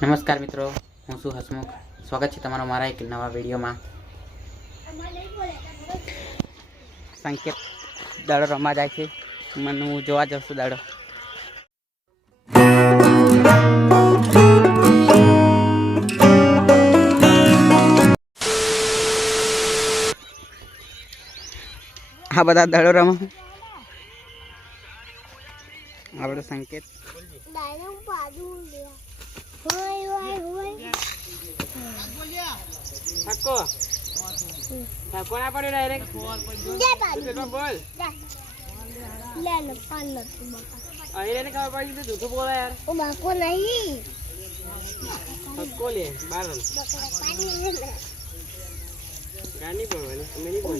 નમસ્કાર મિત્રો, હું શું હસમુખ. સ્વાગત છે તમારો મારા એક નવા વિડીયોમાં. સંકેત દાડો રમવા જાય છે. મને હું જોવા જાઉં છું દાડો. આ બધા દાડો રમો. આપણો સંકેત. થકો થકો ના પડ્યો ડાયરેક્ટ બોલ. ને અહીં એને ખબર પડી તો જૂઠું બોલે યાર. ઓ બાકો નહીં. થકો લે બાર ગાની પડવાની તમે નહીં બોલી.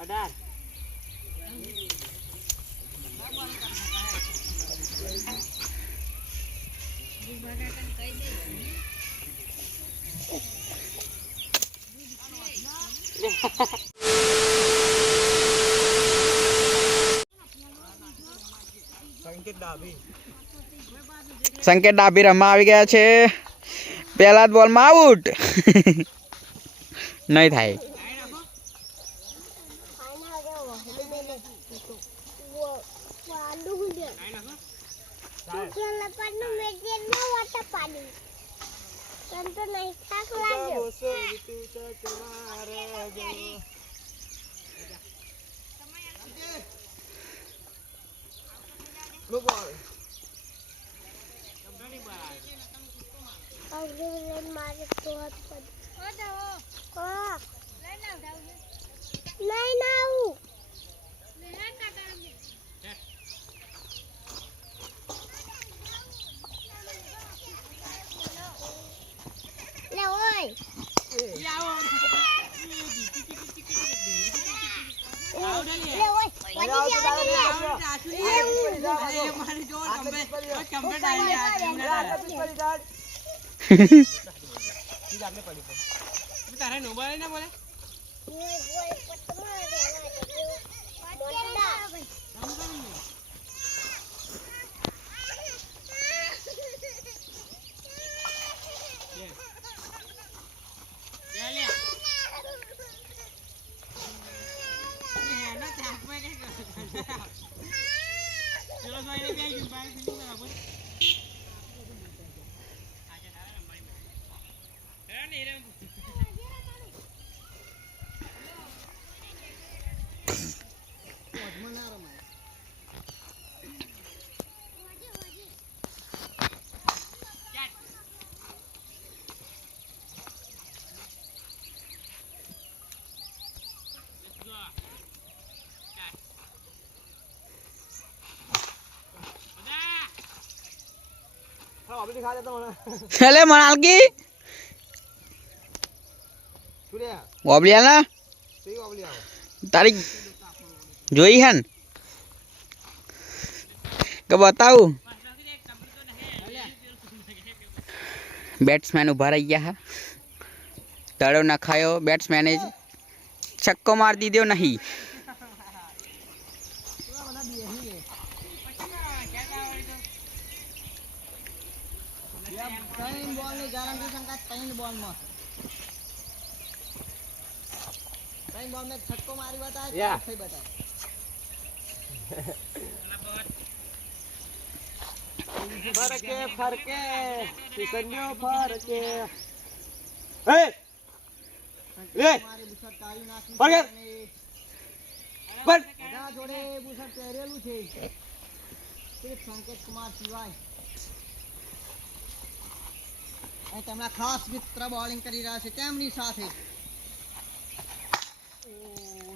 અઢાર. સંકેત ડાભી રમવા આવી ગયા છે. પહેલા જ બોલમાં આઉટ. નહીં થાય. ખાના રે વહલે લે વો પાડું લે છોકરા પાડું મેજે નો વાટા પાડી તન તો નહીં થાક લાગ્યો અગલે મારે તો હાથ પડ ઓ નહીં ના આવું લે ઓય લે ઓય વધી જાવ તારે નો બોલે ના બોલે હેલે મનાલકી બોબલિયા ના તારી જોઈ હે ને કે બતાવું બેટ્સમેન ઊભા રહી ગયા હા તળો નખાયો બેટ્સમેને જ છક્કો માર દીધો નહીં ફરકે ફરકે કિશન્યો ફરકે. હે! લે! ફરકે! પર જોડે બુશર્ટ પહેરેલું છે. સંકેત કુમાર સિવાય. અને તેમના ખાસ મિત્ર બોલિંગ કરી રહ્યા છે. તેમની સાથે.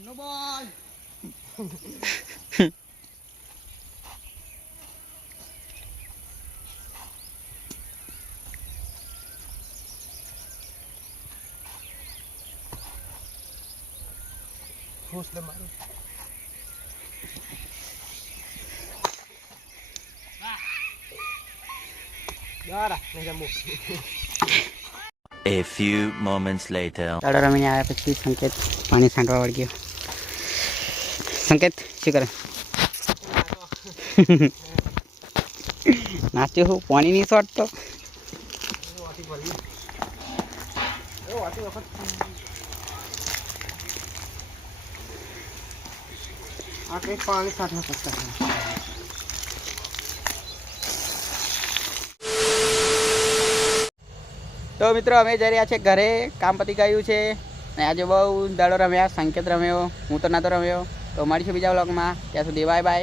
નો બોલ હોસલે મારું. Bora, nós. A few moments later. દાડો રમીને આવ્યા પછી સંકેત પાણી છાંટવા વળગ્યો સંકેત શું કરે નાચ્યો હું પાણી નહીં છોડતો વાટી ભરવી એ વાટી વખત આ કંઈક પાણી સાથે પડતા તો મિત્રો, અમે જઈ રહ્યા છે ઘરે. કામ પતી ગયું છે. અને આજે બહુ દાડો રમ્યા, સંકેત રમ્યો. હું તો નહોતો રમ્યો. તો મળીશું બીજા બ્લોગમાં ત્યાં સુધી બાય બાય